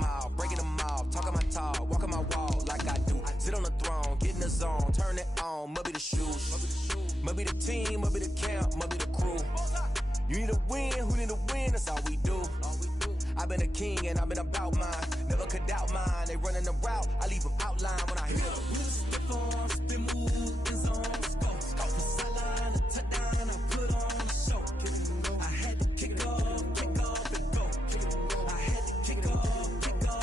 them all, breaking them off, talking my talk, walking my wall like I do. Sit on the throne, get in the zone, turn it on, must be the shoes, must be the team, must be the camp, must be the crew. You need a win, who need a win, that's all we do. I've been a king and I've been about mine, never could doubt mine. They running the route, I leave them outline when I hear them. Step on, spin move, in zone, scope. The sideline, the touchdown, I put on a show. I had to kick off and go. I had to kick off and go.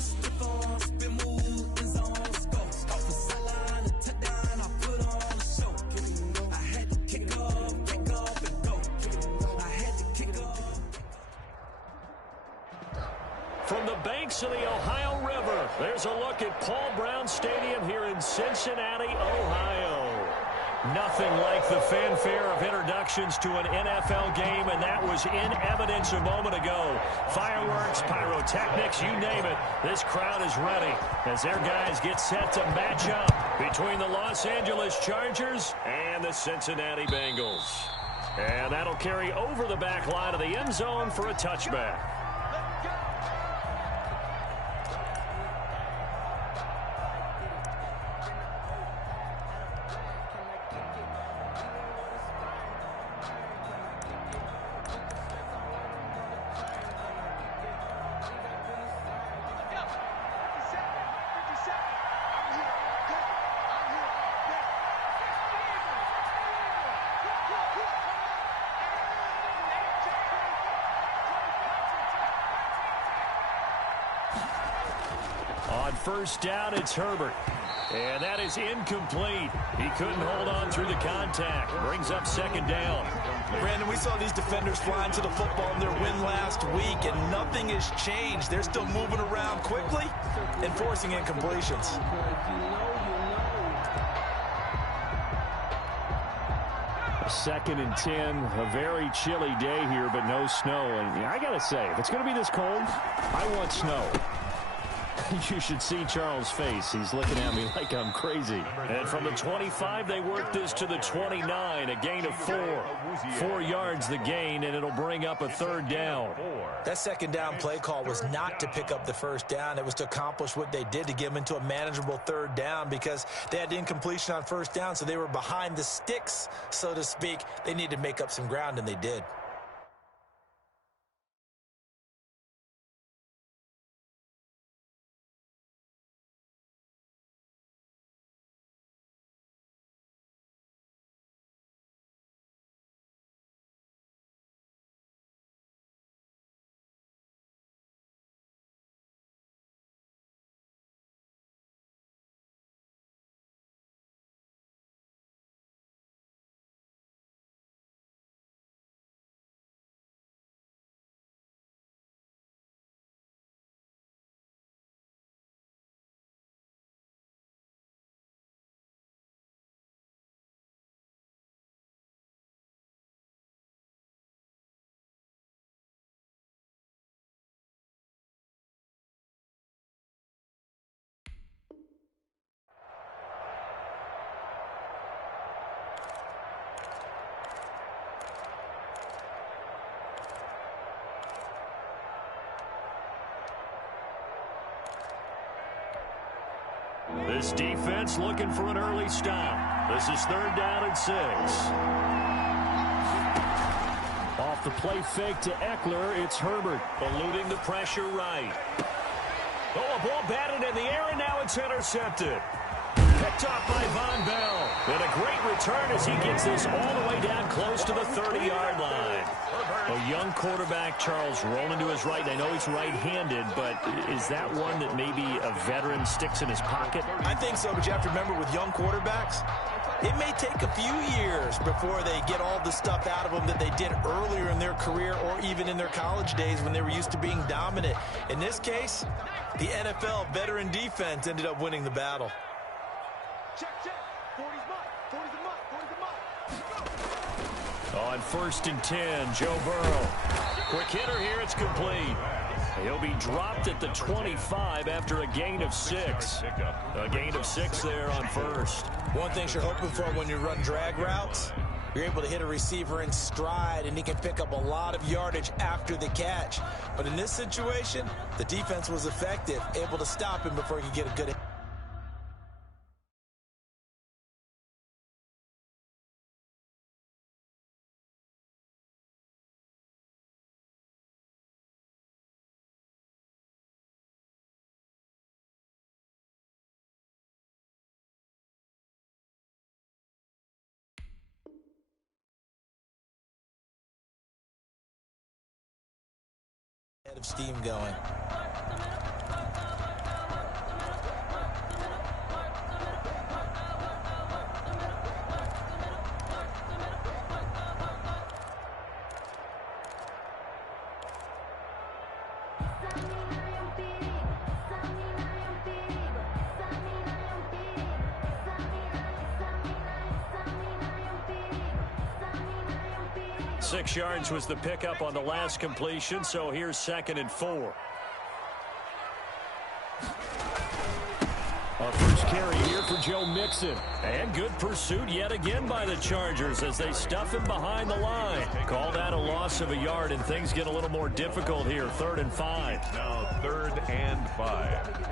Step on, spin move, in zone, scope. The sideline, the touchdown, I put on a show. I had to kick off and go. I had to kick off. From the banks of the Ohio River, there's a look at Paul Brown Stadium here in Cincinnati, Ohio. Nothing like the fanfare of introductions to an NFL game, and that was in evidence a moment ago. Fireworks, pyrotechnics, you name it. This crowd is ready as their guys get set to match up between the Los Angeles Chargers and the Cincinnati Bengals. And that'll carry over the back line of the end zone for a touchback. On first down, it's Herbert. And that is incomplete. He couldn't hold on through the contact. Brings up second down. Brandon, we saw these defenders flying to the football in their win last week, and nothing has changed. They're still moving around quickly and forcing incompletions. Second and 10, a very chilly day here, but no snow. And I got to say, if it's going to be this cold, I want snow. You should see Charles' face. He's looking at me like I'm crazy. And from the 25, they work this to the 29, a gain of 4. 4 yards the gain, and it'll bring up a third down. That second down play call was not to pick up the first down. It was to accomplish what they did, to get them into a manageable third down, because they had incompletion on first down, so they were behind the sticks, so to speak. They needed to make up some ground, and they did. This defense looking for an early stop. This is third down and 6. Off the play fake to Eckler, it's Herbert. Eluding the pressure right. Oh, a ball batted in the air, and now it's intercepted. Picked off by Von Bell. And a great return as he gets this all the way down close to the 30-yard line. A young quarterback, Charles, rolling to his right. I know he's right-handed, but is that one that maybe a veteran sticks in his pocket? I think so, but you have to remember, with young quarterbacks, it may take a few years before they get all the stuff out of them that they did earlier in their career or even in their college days when they were used to being dominant. In this case, the NFL veteran defense ended up winning the battle. Check. 40's mine. 40's a mine. 40's a mine. On first and 10, Joe Burrow. Quick hitter here, it's complete. He'll be dropped at the 25 after a gain of 6. A gain of 6 there on first. One thing you're hoping for when you run drag routes You're able to hit a receiver in stride, and he can pick up a lot of yardage after the catch. But in this situation, the defense was effective, able to stop him before he could get a good hit. Head of steam going. Six yards was the pickup on the last completion, so here's 2nd and 4. A first carry here for Joe Mixon. And good pursuit yet again by the Chargers as they stuff him behind the line. Call that a loss of a yard, and things get a little more difficult here. 3rd and 5. Now 3rd and 5.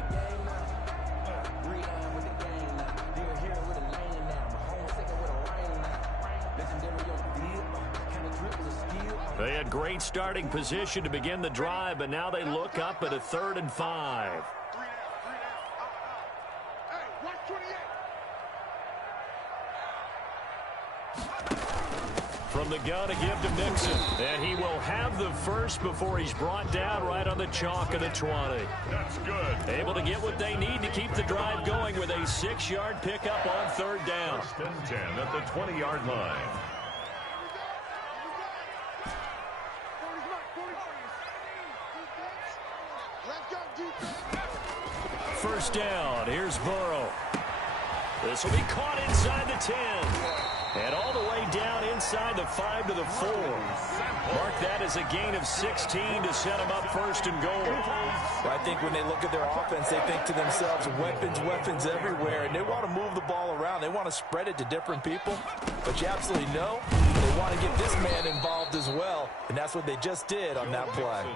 They had great starting position to begin the drive, but now they look up at a 3rd and 5. From the gun to give to Mixon. And he will have the first before he's brought down right on the chalk of the 20. That's good. Able to get what they need to keep the drive going with a 6-yard pickup on 3rd down. 1st and 10 at the 20-yard line. First down. Here's Burrow. This will be caught inside the 10. And all the way down inside the 5 to the 4. Mark that as a gain of 16 to set them up 1st and goal. I think when they look at their offense, they think to themselves, weapons everywhere, and they want to move the ball around. They want to spread it to different people. But you absolutely know they want to get this man involved as well, and that's what they just did on that play.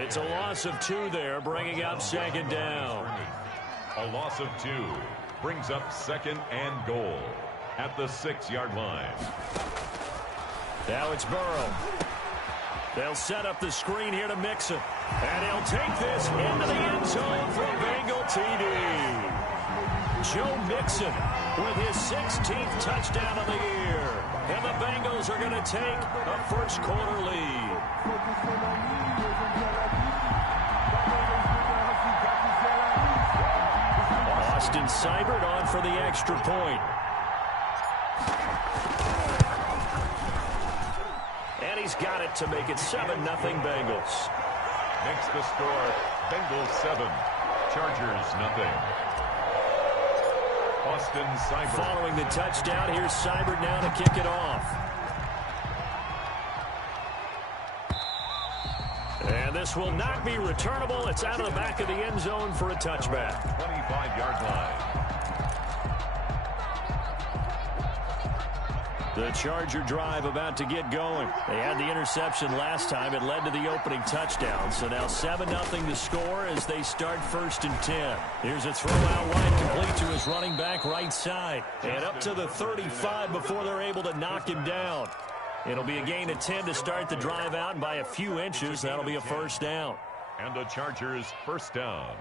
It's a loss of 2 there, bringing up 2nd down. A loss of 2 brings up 2nd and goal at the 6-yard line. Now it's Burrow. They'll set up the screen here to Mixon. And he'll take this into the end zone for a Bengal TD. Joe Mixon with his 16th touchdown of the year. And the Bengals are going to take a first-quarter lead. Austin Seibert on for the extra point. And he's got it to make it 7-0 Bengals. Makes the score Bengals 7, Chargers 0. Austin Seibert. Following the touchdown, here's Seibert now to kick it off. And this will not be returnable. It's out of the back of the end zone for a touchback. 25-yard line. The Charger drive about to get going. They had the interception last time. It led to the opening touchdown. So now 7-0 to score as they start 1st and 10. Here's a throw out wide, complete to his running back right side. And up to the 35 before they're able to knock him down. It'll be a gain of 10 to start the drive out, and by a few inches, that'll be a 1st down. And the Chargers 1st down.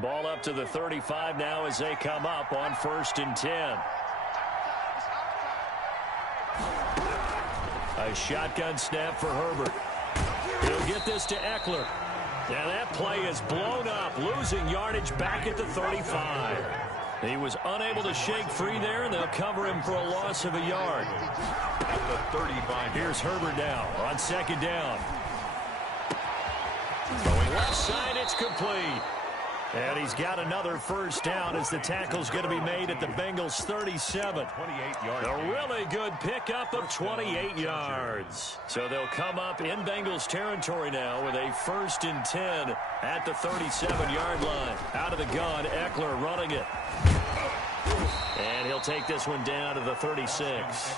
Ball up to the 35 now as they come up on 1st and 10. A shotgun snap for Herbert. He'll get this to Eckler. And that play is blown up, losing yardage back at the 35. He was unable to shake free there, and they'll cover him for a loss of a yard. At the 35. Here's Herbert now on 2nd down. Going left side, it's complete. And he's got another first down as the tackle's going to be made at the Bengals 37. 28-yard. A really good pickup of 28 yards. So they'll come up in Bengals territory now with a 1st and 10 at the 37-yard line. Out of the gun, Eckler running it. And he'll take this one down to the 36.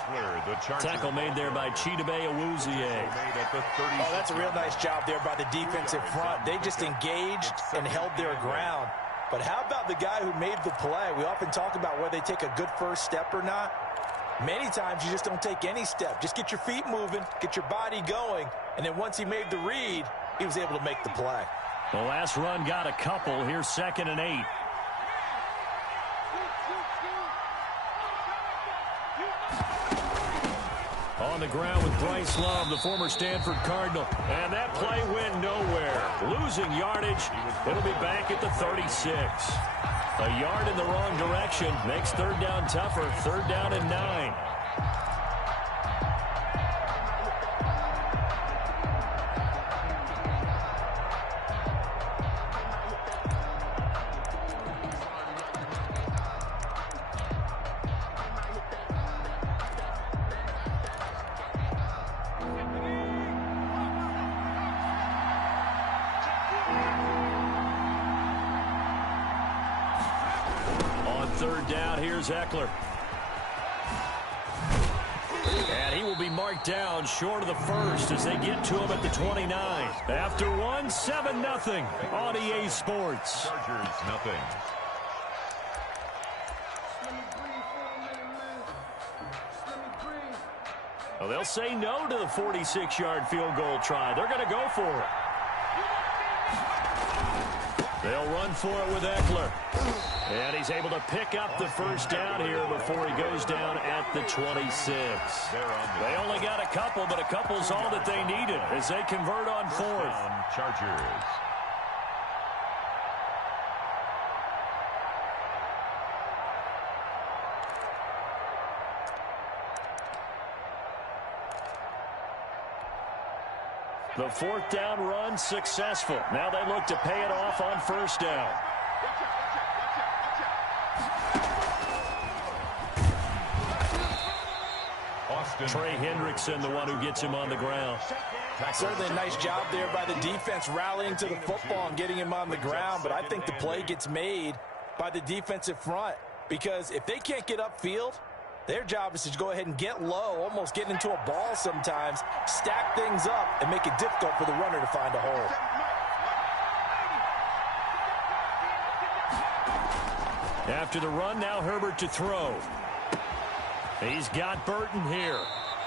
Tackle made there by Chidobe Awuzie. Oh, that's a real nice job there by the defensive front. They just engaged and held their ground. But how about the guy who made the play? We often talk about whether they take a good first step or not. Many times you just don't take any step. Just get your feet moving, get your body going, and then once he made the read, he was able to make the play. The last run got a couple. Here's 2nd and 8. On the ground with Bryce Love, the former Stanford Cardinal. And that play went nowhere. Losing yardage. It'll be back at the 36. A yard in the wrong direction makes 3rd down tougher. 3rd down and 9. Eckler. And he will be marked down short of the 1st as they get to him at the 29. After one, 7-0 on EA Sports. Chargers, nothing. Well, they'll say no to the 46-yard field goal try. They're going to go for it. They'll run for it with Eckler. And he's able to pick up the first down here before he goes down at the 26. They only got a couple, but a couple's all that they needed as they convert on 4th. Chargers. The 4th down run successful. Now they look to pay it off on 1st down. Trey Hendrickson, the one who gets him on the ground. Certainly a nice job there by the defense rallying to the football and getting him on the ground, but I think the play gets made by the defensive front because if they can't get upfield, their job is to go ahead and get low, almost get into a ball sometimes, stack things up, and make it difficult for the runner to find a hole. After the run, now Herbert to throw. He's got Burton here.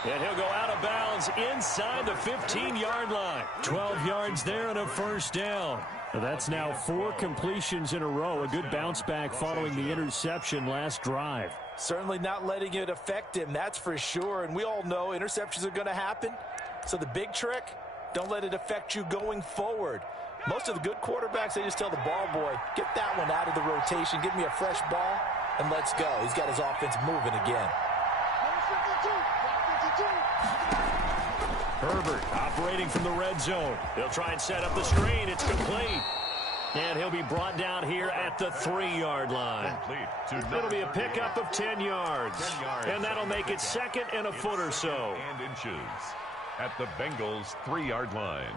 And he'll go out of bounds inside the 15-yard line. 12 yards there and a first down. That's now 4 completions in a row. A good bounce back following the interception last drive. Certainly not letting it affect him, that's for sure. And we all know interceptions are going to happen. So the big trick, don't let it affect you going forward. Most of the good quarterbacks, they just tell the ball boy, get that one out of the rotation, give me a fresh ball, and let's go. He's got his offense moving again. Herbert operating from the red zone. They'll try and set up the screen. It's complete. And he'll be brought down here at the 3-yard line. It'll be a pickup of 10 yards. And that'll make it 2nd and a foot or so. And inches at the Bengals 3-yard line.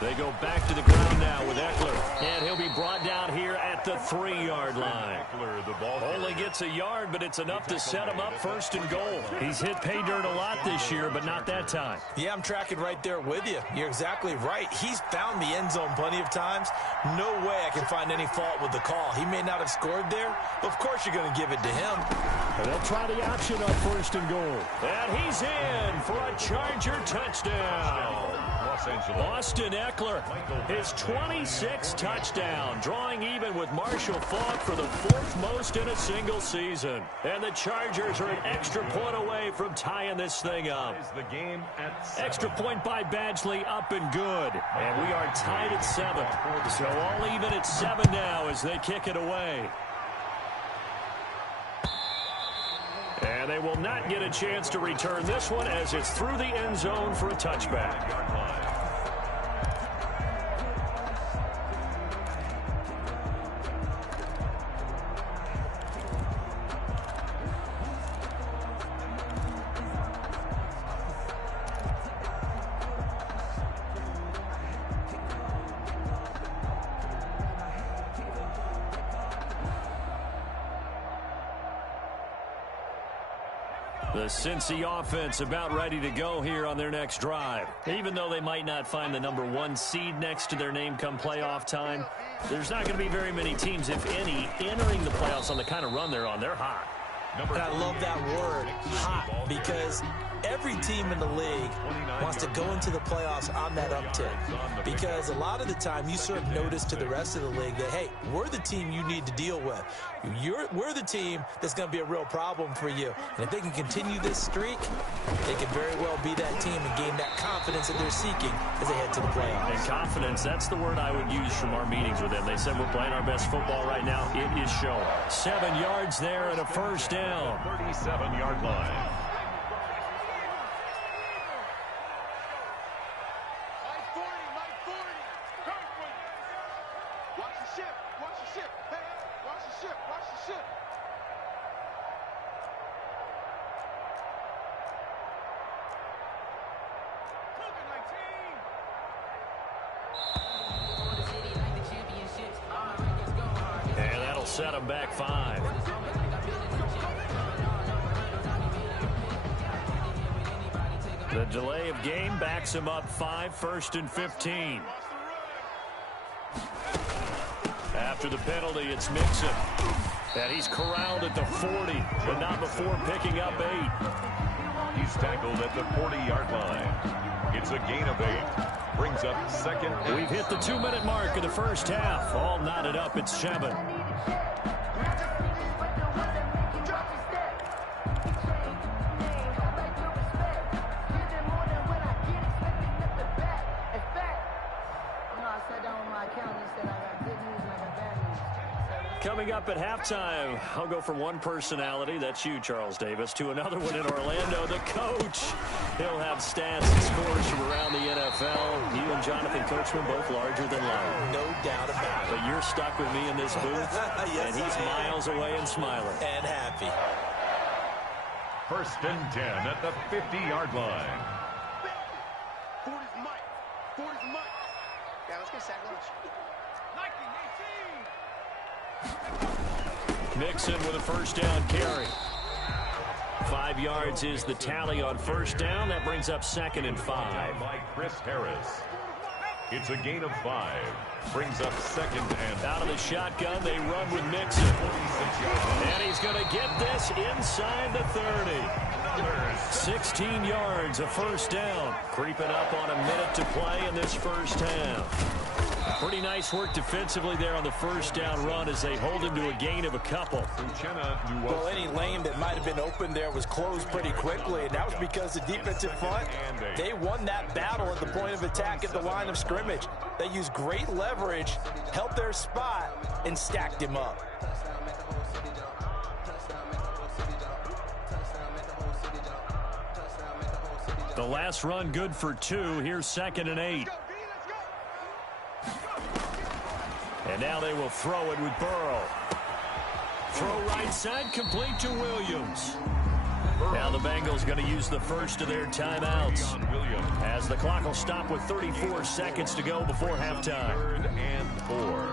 They go back to the ground now with Eckler. And he'll be brought down here at the 3-yard line. Only gets a yard, but it's enough to set him up 1st and goal. He's hit pay dirt a lot this year, but not that time. Yeah, I'm tracking right there with you. You're exactly right. He's found the end zone plenty of times. No way I can find any fault with the call. He may not have scored there, but of course you're going to give it to him. And they'll try the option on 1st and goal. And he's in for a Charger touchdown. Austin Eckler, his 26th touchdown, drawing even with Marshall Faulk for the 4th most in a single season. And the Chargers are an extra point away from tying this thing up. Extra point by Badgley, up and good. And we are tied at 7. So all even at 7 now as they kick it away. And And they will not get a chance to return this one as it's through the end zone for a touchback. The Cincy offense about ready to go here on their next drive. Even though they might not find the #1 seed next to their name come playoff time, there's not going to be very many teams, if any, entering the playoffs on the kind of run they're on. They're hot. And I love that word, hot, because every team in the league wants to go into the playoffs on that uptick. Because a lot of the time you serve notice to the rest of the league that, hey, we're the team you need to deal with. We're the team that's going to be a real problem for you. And if they can continue this streak, they can very well be that team and gain that confidence that they're seeking as they head to the playoffs. And confidence, that's the word I would use from our meetings with them. They said we're playing our best football right now. It is showing. 7 yards there and a first down. 37-yard line. And that'll set them back 5. The delay of game backs him up 5, 1st and 15. After the penalty, it's Mixon. And he's corralled at the 40, but not before picking up 8. He's tackled at the 40-yard line. It's a gain of 8. Brings up 2nd. We've hit the 2-minute mark of the first half. All knotted up at 7. Coming up at halftime, I'll go from one personality, that's you, Charles Davis, to another one in Orlando, the coach. He'll have stats and scores from around the NFL. You and Jonathan Coachman both larger than life. No doubt about it. But you're stuck with me in this booth, Yes, and he's miles away and smiling. And happy. 1st and 10 at the 50-yard line. 40's Mike. 40's Mike. Yeah, let's get sack lunch. 19, 18. Mixon with a first down carry. 5 yards is the tally on first down. That brings up 2nd and 5. By Chris Harris. It's a gain of 5. Brings up 2nd and out of the shotgun, they run with Mixon. And he's going to get this inside the 30. 16 yards, a first down. Creeping up on a minute to play in this first half. Pretty nice work defensively there on the first down run as they hold him to a gain of a couple. Well, any lane that might have been open there was closed pretty quickly, and that was because the defensive front, they won that battle at the point of attack at the line of scrimmage. They used great leverage, held their spot, and stacked him up. The last run good for 2. Here's 2nd and 8. And now they will throw it with Burrow. Throw right side, complete to Williams. Now the Bengals going to use the first of their timeouts as the clock will stop with 34 seconds to go before halftime. 3rd and 4.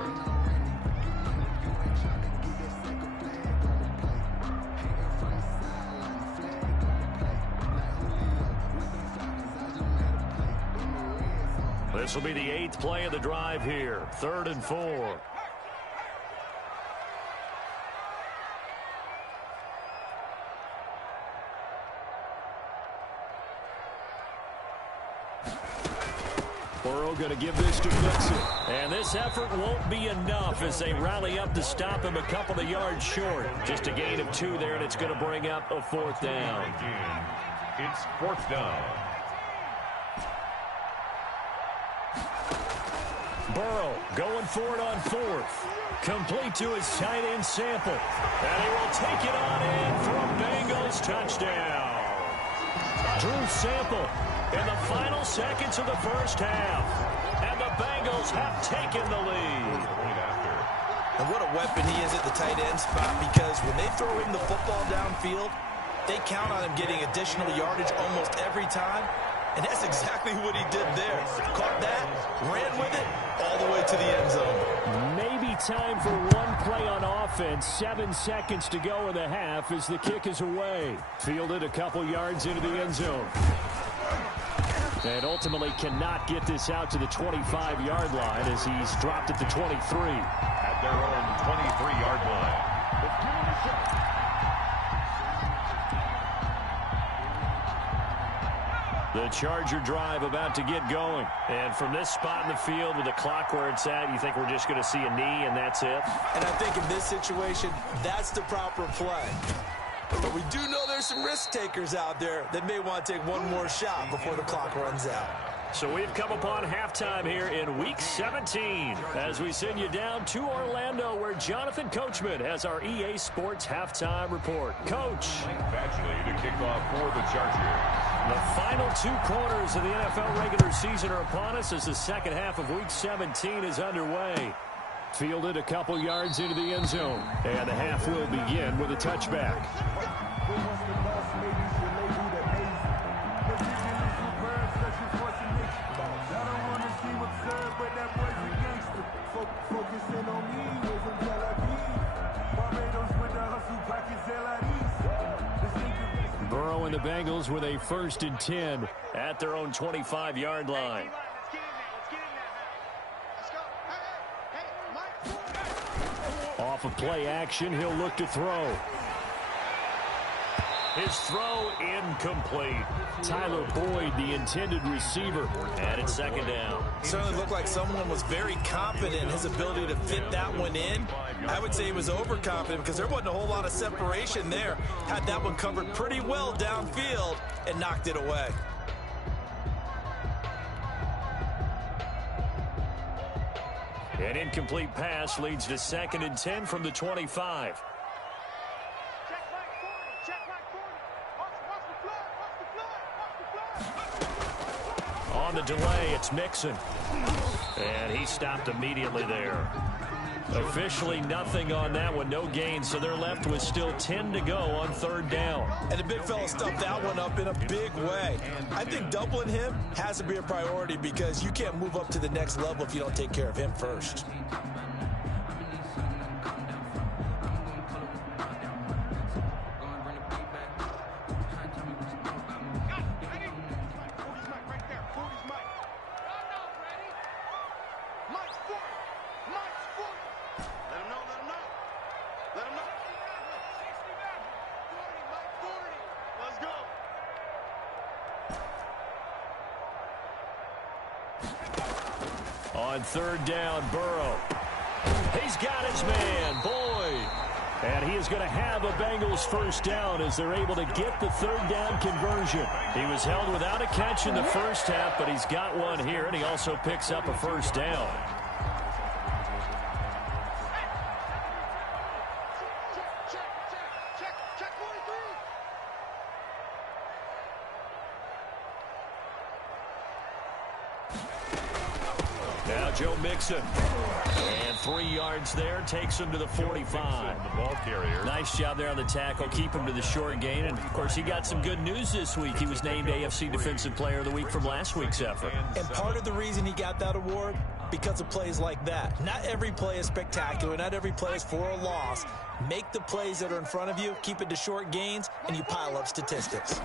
This will be the 8th play of the drive here. 3rd and 4. Burrow going to give this to Mixon. And this effort won't be enough as they rally up to stop him a couple of yards short. Just a gain of 2 there, and it's going to bring up a 4th down. It's 4th down. Burrow going for it on 4th. Complete to his tight end Sample. And he will take it on in for a Bengals touchdown. Drew Sample in the final seconds of the first half. And the Bengals have taken the lead. And what a weapon he is at the tight end spot, because when they throw him the football downfield, they count on him getting additional yardage almost every time. And that's exactly what he did there. Caught that, ran with it, all the way to the end zone. Maybe time for one play on offense. 7 seconds to go in the half as the kick is away. Fielded a couple yards into the end zone. And ultimately cannot get this out to the 25-yard line as he's dropped at the 23. At their own 23-yard line. The Charger drive about to get going. And from this spot in the field with the clock where it's at, you think we're just going to see a knee and that's it? And I think in this situation, that's the proper play. But we do know there's some risk takers out there that may want to take one more shot before the clock runs out. So we've come upon halftime here in Week 17 as we send you down to Orlando where Jonathan Coachman has our EA Sports halftime report. Coach. Badgley to kick off for the Chargers. The final 2 quarters of the NFL regular season are upon us as the second half of Week 17 is underway. Fielded a couple yards into the end zone. And the half will begin with a touchback. Burrow and the Bengals with a 1st and 10 at their own 25-yard line. Off of play action, he'll look to throw. His throw incomplete. Tyler Boyd, the intended receiver, and it's 2nd down. Certainly looked like someone was very confident in his ability to fit that one in. I would say he was overconfident because there wasn't a whole lot of separation there. Had that one covered pretty well downfield and knocked it away. An incomplete pass leads to 2nd and 10 from the 25. On the delay, it's Mixon. And he stopped immediately there. Officially nothing on that one, no gain, so they're left with still 10 to go on 3rd down. And the big fella stuffed that one up in a big way. I think doubling him has to be a priority because you can't move up to the next level if you don't take care of him first. On 3rd down, Burrow. He's got his man, Boyd. And he is going to have a Bengals 1st down as they're able to get the 3rd down conversion. He was held without a catch in the first half, but he's got one here, and he also picks up a 1st down. Now Joe Mixon. And 3 yards there takes him to the 45. The ball carrier. Nice job there on the tackle. Keep him to the short gain. And, of course, he got some good news this week. He was named AFC Defensive Player of the Week from last week's effort. And part of the reason he got that award, because of plays like that. Not every play is spectacular. Not every play is for a loss. Make the plays that are in front of you, keep it to short gains, and you pile up statistics.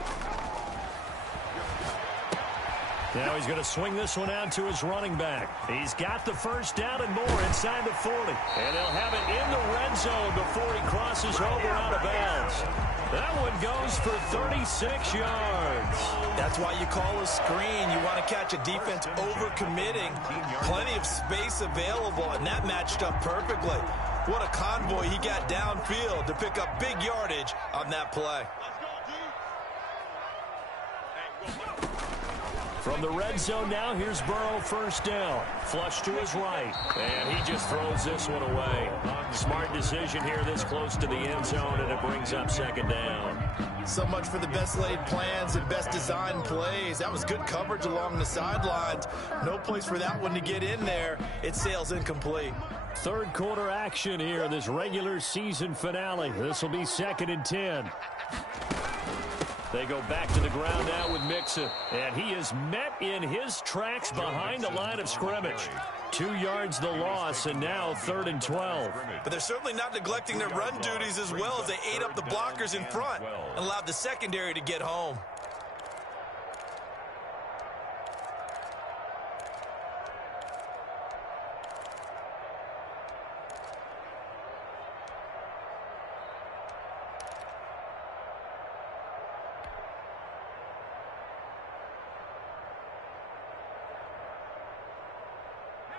Now he's going to swing this one out to his running back. He's got the 1st down and more inside the 40. And they'll have it in the red zone before he crosses over out of bounds. That one goes for 36 yards. That's why you call a screen. You want to catch a defense overcommitting. Plenty of space available, and that matched up perfectly. What a convoy he got downfield to pick up big yardage on that play. From the red zone now, here's Burrow, first down. Flush to his right, and he just throws this one away. Smart decision here this close to the end zone, and it brings up second down. So much for the best laid plans and best designed plays. That was good coverage along the sidelines. No place for that one to get in there. It sails incomplete. Third quarter action here in this regular season finale. This will be 2nd and 10. They go back to the ground now with Mixon, and he is met in his tracks behind the line of scrimmage. 2 yards the loss, and now 3rd and 12. But they're certainly not neglecting their run duties as well as they ate up the blockers in front and allowed the secondary to get home.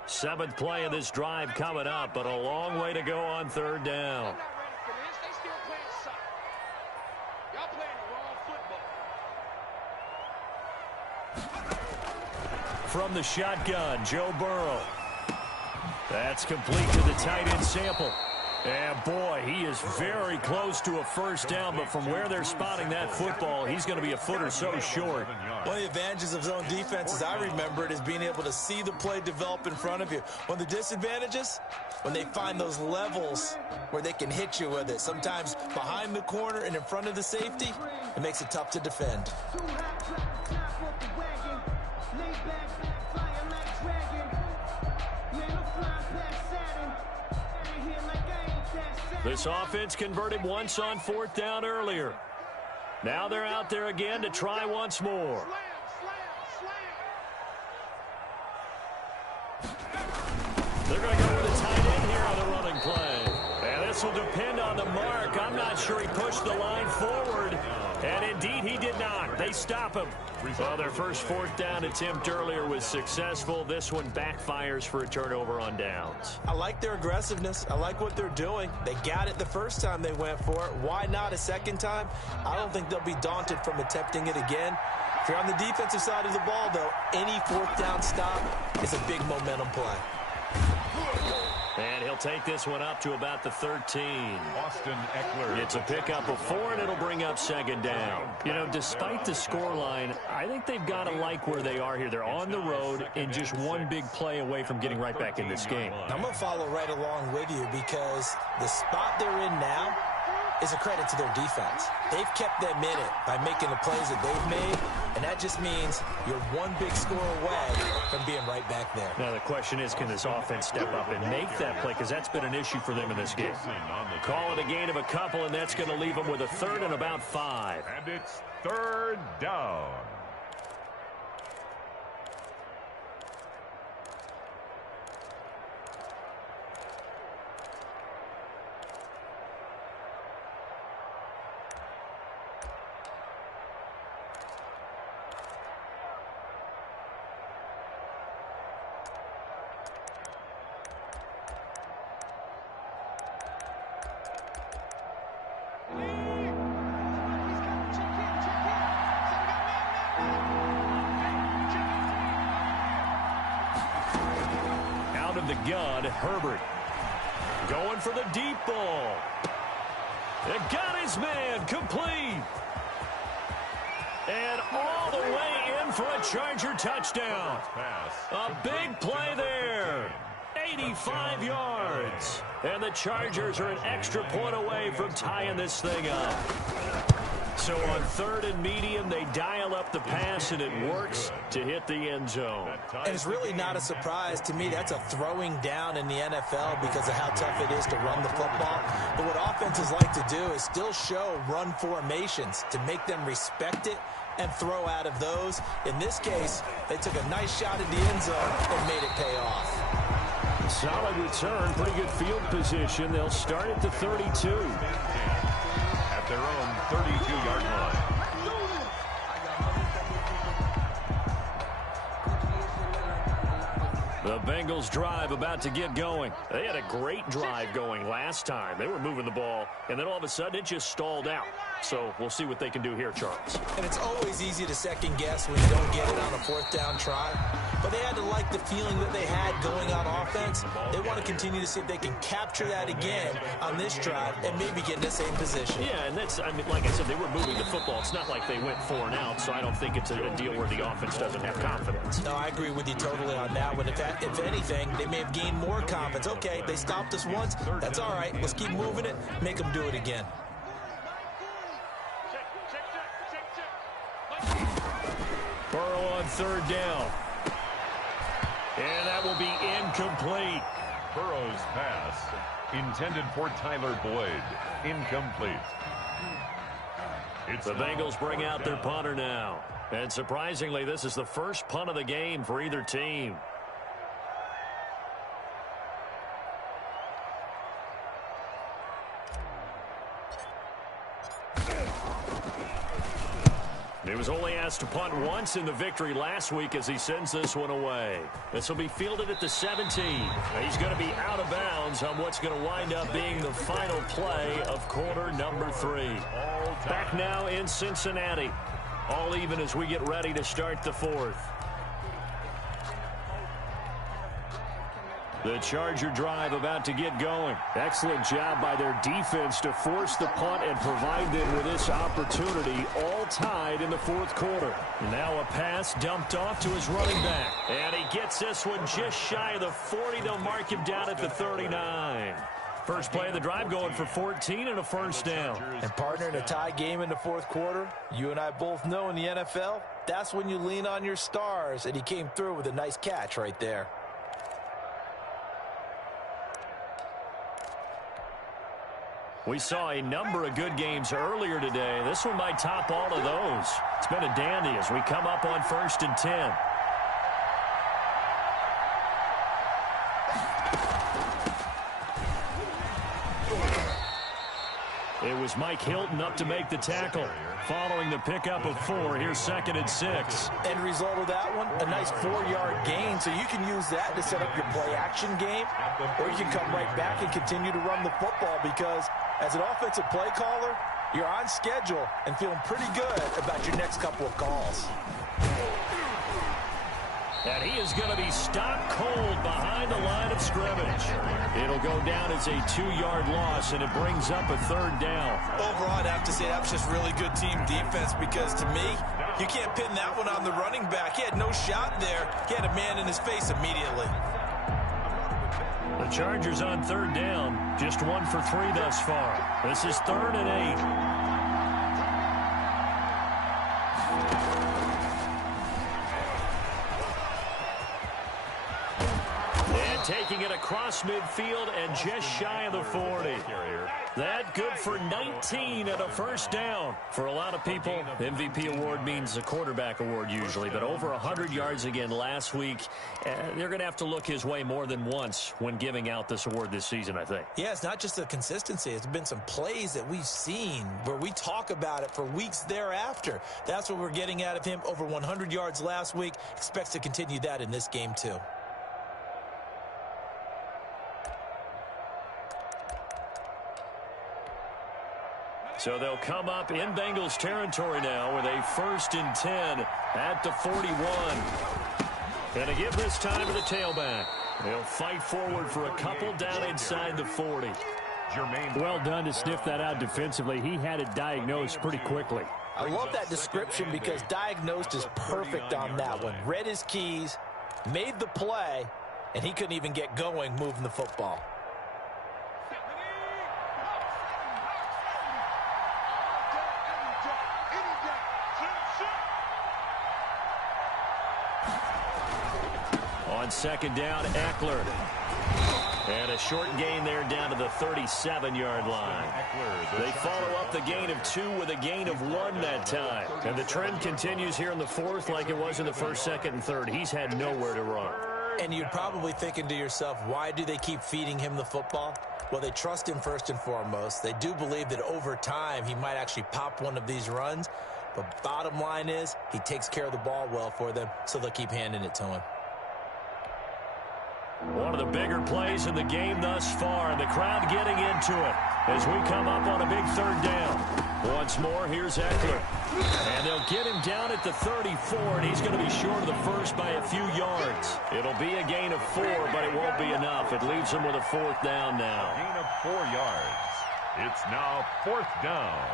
Seventh play of this drive coming up, but a long way to go on 3rd down. From the shotgun, Joe Burrow. That's complete to the tight end Sample. And boy, he is very close to a first down, but from where they're spotting that football, he's going to be a foot or so short. One of the advantages of zone defense, as I remember it, is being able to see the play develop in front of you. One of the disadvantages, when they find those levels where they can hit you with it, sometimes behind the corner and in front of the safety, it makes it tough to defend. This offense converted once on 4th down earlier. Now they're out there again to try once more. They're going to go with a tight end here on the running play. And this will depend on the mark. I'm not sure he pushed the line forward. And indeed, he did not. They stop him. Well, their first 4th down attempt earlier was successful. This one backfires for a turnover on downs. I like their aggressiveness. I like what they're doing. They got it the first time they went for it. Why not a second time? I don't think they'll be daunted from attempting it again. If you're on the defensive side of the ball, though, any 4th down stop is a big momentum play. And he'll take this one up to about the 13. Austin Eckler. It's a pickup of 4, and it'll bring up second down. You know, despite the scoreline, I think they've got to like where they are here. They're on the road and just one big play away from getting right back in this game. I'm going to follow right along with you because the spot they're in now is a credit to their defense. They've kept them in it by making the plays that they've made, and that just means you're one big score away from being right back there. Now the question is, can this offense step up and make that play? Because that's been an issue for them in this game. Call it a gain of a couple, and that's going to leave them with a 3rd and about 5. And it's 3rd down. The gun, Herbert going for the deep ball. It got his man complete. And all the way in for a Charger touchdown. A big play there. 85 yards. And the Chargers are an extra point away from tying this thing up. So on 3rd and medium, they dial up the pass, and it works to hit the end zone. And it's really not a surprise to me. That's a throwing down in the NFL because of how tough it is to run the football. But what offenses like to do is still show run formations to make them respect it and throw out of those. In this case, they took a nice shot at the end zone and made it pay off. Solid return, pretty good field position. They'll start at the 32. At their own 32-yard line. The Bengals drive about to get going. They had a great drive going last time. They were moving the ball, and then all of a sudden it just stalled out. So we'll see what they can do here, Charles. And it's always easy to second guess when you don't get it on a fourth down try. But they had to like the feeling that they had going on offense. They want to continue to see if they can capture that again on this drive and maybe get in the same position. Yeah, and that's, I mean, like I said, they were moving the football. It's not like they went 4 and out, so I don't think it's a deal where the offense doesn't have confidence. No, I agree with you totally on that one. If anything, they may have gained more confidence. Okay, they stopped us once. That's all right. Let's keep moving it, make them do it again. Burrow on third down. And that will be incomplete. Burrow's pass, intended for Tyler Boyd, incomplete. The Bengals bring out their punter now. And surprisingly, this is the first punt of the game for either team. He was only asked to punt once in the victory last week as he sends this one away. This will be fielded at the 17. He's going to be out of bounds on what's going to wind up being the final play of quarter number 3. Back now in Cincinnati. All even as we get ready to start the 4th. The Charger drive about to get going. Excellent job by their defense to force the punt and provide them with this opportunity, all tied in the 4th quarter. Now a pass dumped off to his running back. And he gets this one just shy of the 40. They'll mark him down at the 39. First play of the drive going for 14 and a first down. And partner, in a tie game in the 4th quarter, you and I both know in the NFL, that's when you lean on your stars. And he came through with a nice catch right there. We saw a number of good games earlier today. This one might top all of those. It's been a dandy as we come up on 1st and 10. It was Mike Hilton up to make the tackle. Following the pickup of 4, here's 2nd and 6. End result of that one, a nice 4-yard gain, so you can use that to set up your play-action game, or you can come right back and continue to run the football because as an offensive play caller, you're on schedule and feeling pretty good about your next couple of calls. And he is going to be stopped cold behind the line of scrimmage. It'll go down as a 2-yard loss, and it brings up a 3rd down. Overall, I'd have to say that was just really good team defense because, to me, you can't pin that one on the running back. He had no shot there. He had a man in his face immediately. The Chargers on 3rd down, just 1 for 3 thus far. This is 3rd and 8. Taking it across midfield and just shy of the 40. That good for 19 and a first down. For a lot of people, the MVP award means a quarterback award usually, but over 100 yards again last week. They're going to have to look his way more than once when giving out this award this season, I think. Yeah, it's not just the consistency. It's been some plays that we've seen where we talk about it for weeks thereafter. That's what we're getting out of him. Over 100 yards last week. Expects to continue that in this game, too. So they'll come up in Bengals territory now with a 1st and 10 at the 41. And to give this time to the tailback. They'll fight forward for a couple down inside the 40. Well done to sniff that out defensively. He had it diagnosed pretty quickly. I love that description because diagnosed is perfect on that one. Read his keys, made the play, and he couldn't even get going moving the football. On 2nd down, Eckler. And a short gain there down to the 37-yard line. They follow up the gain of 2 with a gain of 1 that time. And the trend continues here in the 4th like it was in the 1st, 2nd, and 3rd. He's had nowhere to run. And you're probably thinking to yourself, why do they keep feeding him the football? Well, they trust him first and foremost. They do believe that over time he might actually pop one of these runs. But bottom line is he takes care of the ball well for them, so they'll keep handing it to him. One of the bigger plays in the game thus far, and the crowd getting into it as we come up on a big third down. Once more, here's Eckler. And they'll get him down at the 34, and he's going to be short of the first by a few yards. It'll be a gain of 4, but it won't be enough. It leaves him with a 4th down now. Gain of 4 yards. It's now 4th down.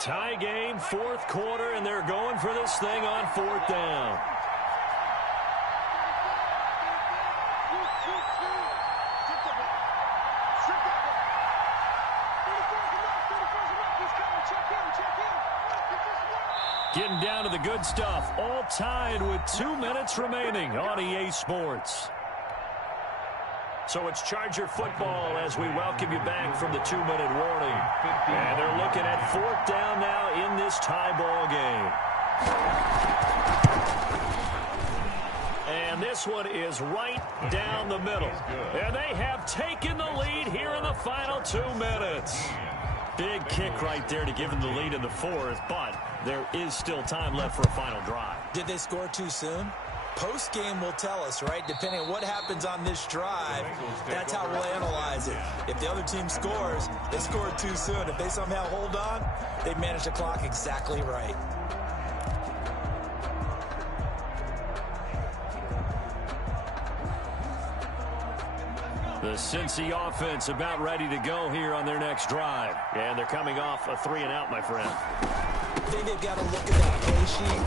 Tie game, 4th quarter, and they're going for this thing on 4th down. Getting down to the good stuff, all tied with 2 minutes remaining on EA Sports. So it's Charger football as we welcome you back from the 2-minute warning. And they're looking at 4th down now in this tie ball game. And this one is right down the middle. And they have taken the lead here in the final 2 minutes. Big kick right there to give them the lead in the 4th, but there is still time left for a final drive. Did they score too soon? Post-game will tell us, right? Depending on what happens on this drive, that's how we'll analyze it. If the other team scores, they scored too soon. If they somehow hold on, they've managed the clock exactly right. The Cincy offense about ready to go here on their next drive. And they're coming off a 3-and-out, my friend. I think they've got to look at that play sheet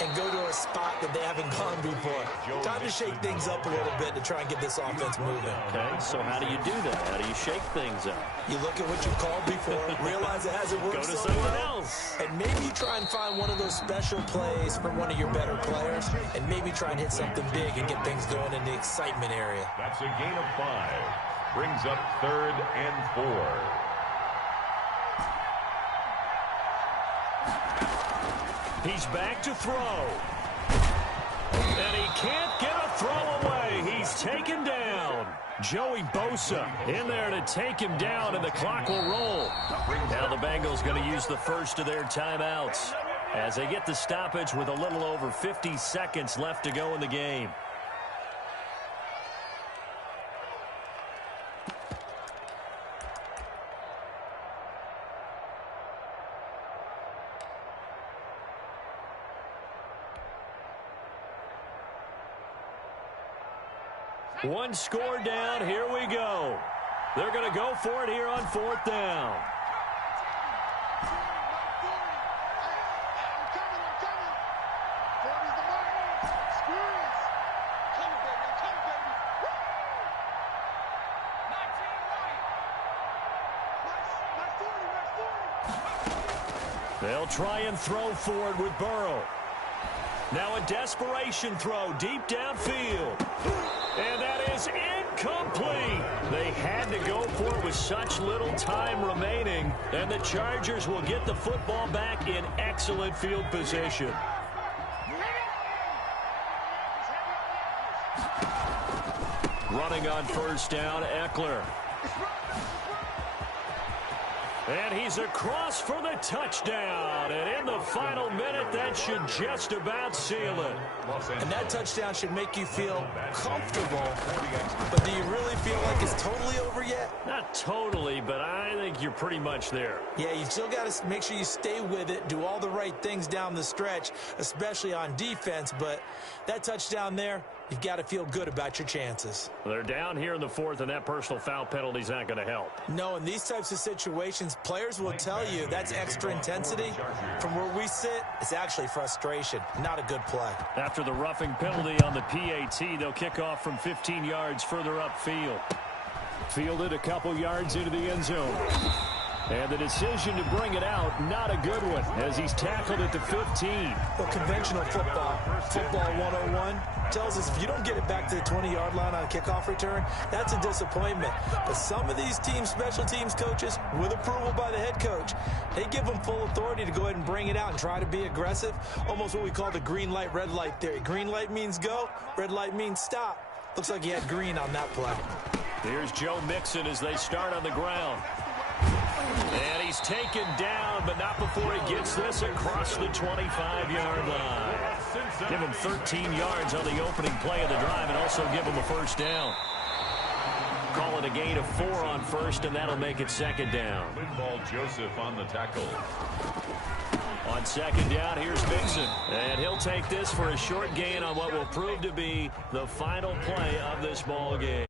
and go to a spot that they haven't gone before. Time to shake things up a little bit to try and get this offense moving. Okay, so how do you do that? How do you shake things up? You look at what you've called before, realize it hasn't worked Go to so someone well, else. and maybe you try and find one of those special plays from one of your better players, and maybe try and hit something big and get things going in the excitement area. That's a gain of 5. Brings up 3rd and 4. He's back to throw. And he can't get a throw away. He's taken down. Joey Bosa in there to take him down, and the clock will roll. Now the Bengals going to use the first of their timeouts as they get the stoppage with a little over 50 seconds left to go in the game. One score down. Here we go. They're going to go for it here on 4th down. They'll try and throw forward with Burrow. Now a desperation throw deep downfield. And that is incomplete. They had to go for it with such little time remaining. And the Chargers will get the football back in excellent field position. Running on 1st down, Eckler. And he's across for the touchdown. And in the final minute, that should just about seal it. And that touchdown should make you feel comfortable. But do you really feel like it's totally over yet? Not totally, but I think you're pretty much there. Yeah, you still got to make sure you stay with it, do all the right things down the stretch, especially on defense. But that touchdown there, you've got to feel good about your chances. They're down here in the 4th, and that personal foul penalty is not going to help. No, in these types of situations, players will tell you that's extra intensity. From where we sit, it's actually frustration, not a good play. After the roughing penalty on the PAT, they'll kick off from 15 yards further upfield. Fielded a couple yards into the end zone. And the decision to bring it out, not a good one, as he's tackled at the 15. Well, conventional football 101, tells us if you don't get it back to the 20-yard line on a kickoff return, that's a disappointment. But some of these teams, special teams coaches, with approval by the head coach, they give them full authority to go ahead and bring it out and try to be aggressive, almost what we call the green light, red light theory. Green light means go, red light means stop. Looks like he had green on that play. Here's Joe Mixon as they start on the ground. And he's taken down, but not before he gets this across the 25-yard line. Give him 13 yards on the opening play of the drive and also give him a first down. Call it a gain of 4 on first, and that'll make it second down. Linval Joseph on the tackle. On second down, here's Mixon. And he'll take this for a short gain on what will prove to be the final play of this ball game.